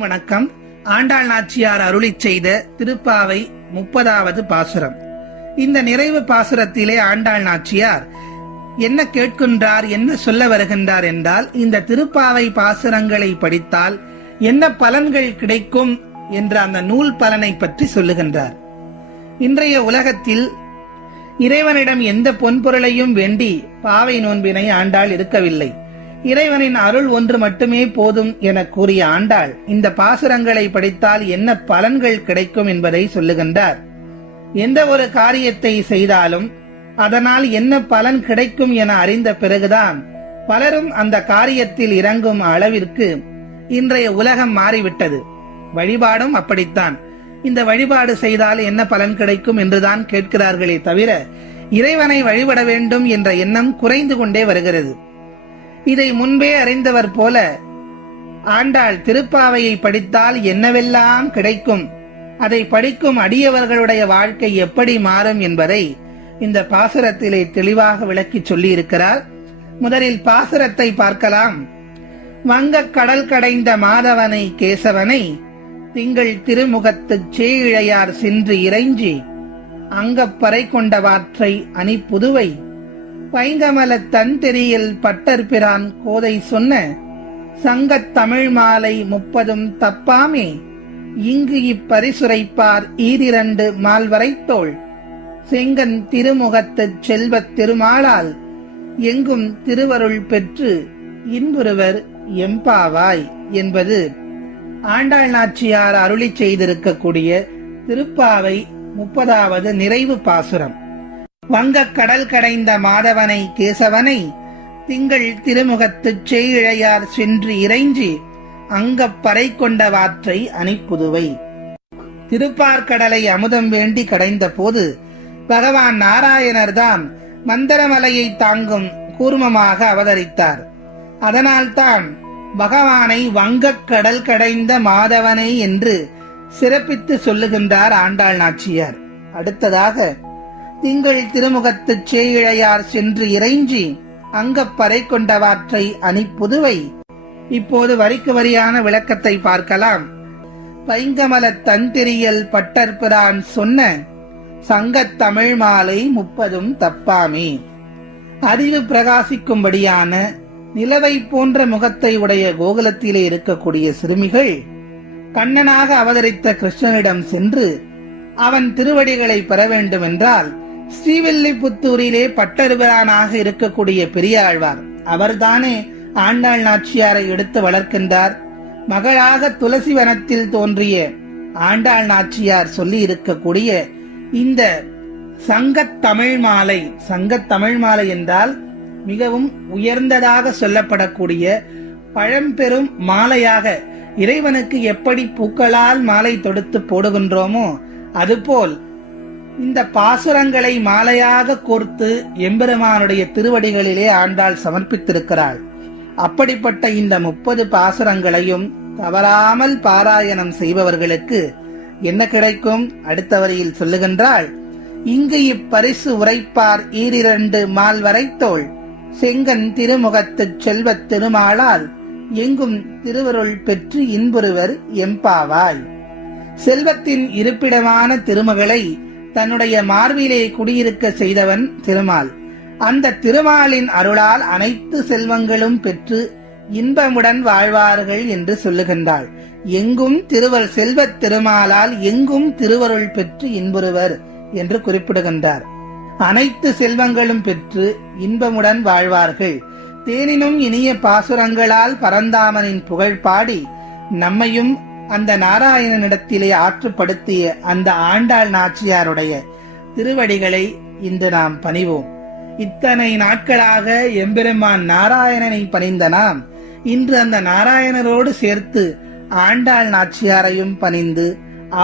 வணக்கம். ஆண்டாள் நாச்சியார் அருளிச் செய்த திருப்பாவை 30வது பாசுரம். இந்த நிறைவு பாசுரத்திலே ஆண்டாள் நாச்சியார் என்ன கேட்கின்றார், என்ன சொல்ல வருகின்றார் என்றால், இந்த திருப்பாவை பாசுரங்களை படித்தால் என்ன பலன்கள் கிடைக்கும் என்ற அந்த நூல் பலனை பற்றி சொல்லுகின்றார். இன்றைய உலகத்தில் இறைவனிடம் எந்த பொன்பொருளையும் வேண்டி பாவை நோன்பினை ஆண்டாள் இருக்கவில்லை. இறைவனின் அருள் ஒன்று மட்டுமே போதும் என கூறிய ஆண்டாள் இந்த பாசுரங்களை படித்தால் என்ன பலன்கள் கிடைக்கும் என்பதை சொல்லுகின்றார். எந்த ஒரு காரியத்தை செய்தாலும் அதனால் என்ன பலன் கிடைக்கும் என அறிந்த பிறகுதான் பலரும் அந்த காரியத்தில் இறங்கும் அளவிற்கு இன்றைய உலகம் மாறிவிட்டது. வழிபாடும் அப்படித்தான். இந்த வழிபாடு செய்தால் என்ன பலன் கிடைக்கும் என்றுதான் கேட்கிறார்களே தவிர இறைவனை வழிபட வேண்டும் என்ற எண்ணம் குறைந்து கொண்டே வருகிறது. இதை முன்பே அறிந்தவர் போல ஆண்டாள் திருப்பாவையை படித்தால் என்னவெல்லாம் கிடைக்கும், அதை படிக்கும் அடியவர்களுடைய வாழ்க்கை எப்படி மாறும் என்பதை இந்த பாசுரத்திலே தெளிவாக விளக்கி சொல்லி இருக்கிறார். முதலில் பாசுரத்தை பார்க்கலாம். வங்கக் கடல் கடைந்த மாதவனை கேசவனை திங்கள் திருமுகத்துச் சேயிழையார் சென்று இறைஞ்சி அங்கப்பறை கொண்டவாற்றை அணி புதுவை பைங்கமல தன்தெரியில் பட்டர்பிரான் கோதை சொன்ன சங்கத் தமிழ் மாலை 30 தப்பாமே இங்கு இப்பரிசுரைப்பார் ஈரிரண்டு மால்வரைத்தோள் செங்கன் திருமுகத்துச் செல்வத் திருமாலால் எங்கும் திருவருள் பெற்று இன்புறுவர் எம்பாவாய் என்பது ஆண்டாள் நாச்சியார் அருளி செய்திருக்கக்கூடிய திருப்பாவை 30வது நிறைவு பாசுரம். வங்கக் கடல் கடைந்த மாதவனை கேசவனை திங்கள் திருமுகத்துச் சேயிழையார் சென்று இறைஞ்சி அங்கப்பறை கொண்டவாற்றை அணிப்புதுவை. திருப்பார்கடலை அமுதம் வேண்டி கடைந்த போது பகவான் நாராயணர் தான் மந்தரமலையை தாங்கும் கூர்மமாக அவதரித்தார். அதனால்தான் பகவானை வங்கக் கடல் கடைந்த மாதவனை என்று சிறப்பித்து சொல்லுகின்றார் ஆண்டாள் நாச்சியார். அடுத்ததாக திங்கள் திருமுகத்துச் சேயிழையார் சென்று இறைஞ்சி அங்கப்பறை கொண்டவாற்றை அணிப்புதுவை. இப்போது வரிக்கு வரியான விளக்கத்தை பார்க்கலாம். பைங்கமல தன்தெரியல் பட்டர்பிரான் சொன்ன சங்கத் தமிழ் மாலை 30 தப்பாமே. அறிவு பிரகாசிக்கும்படியான நிலவை போன்ற முகத்தை உடைய கோகுலத்திலே இருக்கக்கூடிய சிறுமிகள் கண்ணனாக அவதரித்த கிருஷ்ணனிடம் சென்று அவன் திருவடிகளை பெற வேண்டும் என்றால் ஸ்ரீவில்லிபுத்தூரிலே பட்டர்பிரானாக இருக்கக்கூடிய பெரியாழ்வார் அவர்தானே ஆண்டாள் நாச்சியாரை எடுத்து வளர்க்கின்றார். மகளாக துளசி வனத்தில் தோன்றிய ஆண்டாள் நாச்சியார் சொல்லி இருக்கக்கூடிய இந்த சங்கத் தமிழ் மாலை, சங்கத் தமிழ் மாலை என்றால் மிகவும் உயர்ந்ததாக சொல்லப்படக்கூடிய பழம்பெரும் மாலையாக, இறைவனுக்கு எப்படி பூக்களால் மாலை தொடுத்து போடுகின்றோமோ அதுபோல் இந்த பாசுரங்களை மாலையாக கோர்த்து எம்பெருமானுடைய திருவடிகளிலே ஆண்டாள் சமர்ப்பித்திருக்கிறாள். அப்படிப்பட்ட இந்த 30 பாசுரங்களையும் தவறாமல் பாராயணம் செய்பவர்களுக்கு என்ன கிடைக்கும்? அடுத்த வரியில் சொல்லுகின்றாள். இங்கு இப்பரிசு உரைப்பார் ஈரிரண்டு மால்வரைத்தோள் செங்கன் திருமுகத்துச் செல்வத் திருமாலால் எங்கும் திருவருள் பெற்று இன்புறுவர் எம்பாவாய். செல்வத்தின் இருப்பிடமான திருமகளை தன்னுடைய மார்பிலே குடியிருக்க செய்தவன் திருமால். அந்த திருமாலின் அருளால் அனைத்து செல்வங்களும் பெற்று இன்பமுடன் வாழ்வார்கள் என்று சொல்லுகின்றாள். எங்கும் செல்வத் திருமாலால் எங்கும் திருவருள் பெற்று இன்புறுவர் என்று குறிப்பிடுகின்றார். அனைத்து செல்வங்களும் பெற்று இன்பமுடன் வாழ்வார்கள். தேனினும் இனிய பாசுரங்களால் பரந்தாமனின் புகழ் பாடி நம்மையும் அந்த நாராயணனிடத்திலே ஆற்றுப்படுத்திய அந்த ஆண்டாள் நாச்சியாருடைய திருவடிகளை இன்று நாம் பணிவோம். இத்தனை நாட்களாக எம்பெருமான் நாராயணனை பணிந்த நாம் இன்று அந்த நாராயணரோடு சேர்த்து ஆண்டாள் நாச்சியாரையும் பணிந்து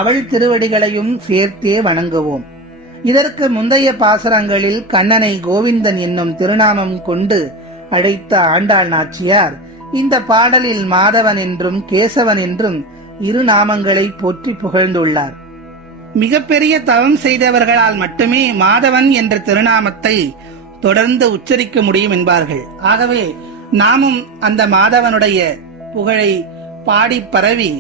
அவள் திருவடிகளையும் சேர்த்தே வணங்குவோம். இதற்கு முந்தைய பாசுரங்களில் கண்ணனை கோவிந்தன் என்னும் திருநாமம் கொண்டு அழைத்த ஆண்டாள் நாச்சியார் இந்த பாடலில் மாதவன் என்றும் கேசவன் என்றும் 2 நாமங்களை போற்றி புகழ்ந்துள்ளார். மிகப்பெரிய தவம் செய்தவர்களால் மட்டுமே மாதவன் என்ற திருநாமத்தை தொடர்ந்து உச்சரிக்க முடியும் என்பார்கள். ஆகவே நாமும் அந்த மாதவனுடைய புகழை பாடி பரவி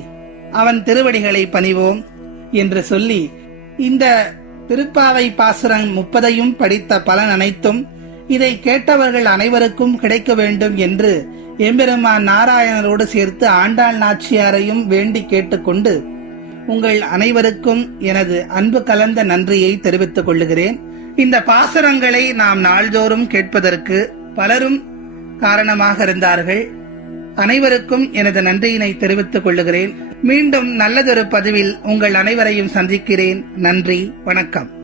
அவன் திருவடிகளை பணிவோம் என்று சொல்லி இந்த திருப்பாவை பாசுரம் 30ஐயும் படித்த பலன் அனைத்தும் இதை கேட்டவர்கள் அனைவருக்கும் கிடைக்க வேண்டும் என்று எம்பெருமான் நாராயணரோடு சேர்த்து ஆண்டாள் நாச்சியாரையும் வேண்டி கேட்டுக்கொண்டு உங்கள் அனைவருக்கும் எனது அன்பு கலந்த நன்றியை தெரிவித்துக் கொள்ளுகிறேன். இந்த பாசுரங்களை நாம் நாள்தோறும் கேட்பதற்கு பலரும் காரணமாக இருந்தார்கள். அனைவருக்கும் எனது நன்றியினை தெரிவித்துக் கொள்ளுகிறேன். மீண்டும் நல்லதொரு பதிவில் உங்கள் அனைவரையும் சந்திக்கிறேன். நன்றி, வணக்கம்.